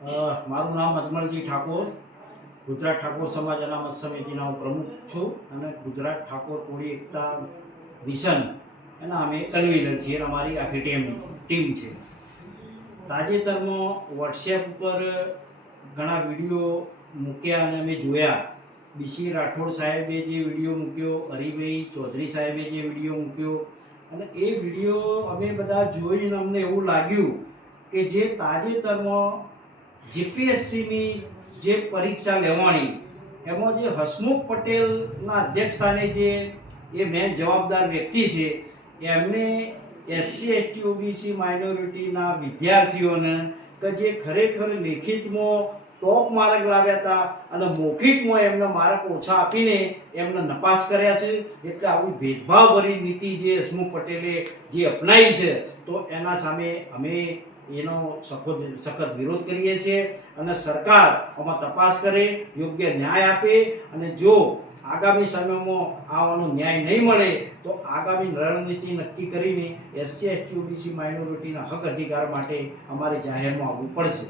મારું નામ અજમલજી ઠાકોર. ગુજરાત ઠાકોર સમાજ અનામત સમિતિના હું પ્રમુખ છું અને ગુજરાત ઠાકોર કોળી એકતા મિશન એના અમે કન્વીનર છીએ અમારી આખી ટીમ ટીમ છે. તાજેતરમાં વોટ્સએપ ઉપર ઘણા વીડિયો મૂક્યા અને અમે જોયા. બીસી રાઠોડ સાહેબે જે વીડિયો મૂક્યો, હરિભાઈ ચૌધરી સાહેબે જે વીડિયો મૂક્યો અને એ વીડિયો અમે બધા જોઈને અમને એવું લાગ્યું કે જે તાજેતરમાં જીપીએસસીની જે પરીક્ષા લેવાની, એમાં જે હસમુખ પટેલના અધ્યક્ષ સ્થાને જે એ મેન જવાબદાર વ્યક્તિ છે, એમને એસસી, એસટી, ઓબીસી માઇનોરિટીના વિદ્યાર્થીઓને કે જે ખરેખર લેખિતમાં ટોપ માર્ક લાવ્યા હતા અને મૌખિકમાં એમને માર્ક ઓછા આપીને એમને નપાસ કર્યા છે, એટલે આવી ભેદભાવભરી નીતિ જે હસમુખ પટેલે જે અપનાવી છે, તો એના સામે અમે એનો સખત સખત વિરોધ કરીએ છીએ અને સરકાર આમાં તપાસ કરે, યોગ્ય ન્યાય આપે અને જો આગામી સમયમાં આવાનો ન્યાય નહીં મળે, તો આગામી રણનીતિ નક્કી કરીને એસસી એસટી ઓબીસી માઇનોરિટીના હક અધિકાર માટે અમારે જાહેરમાં આવવું પડશે.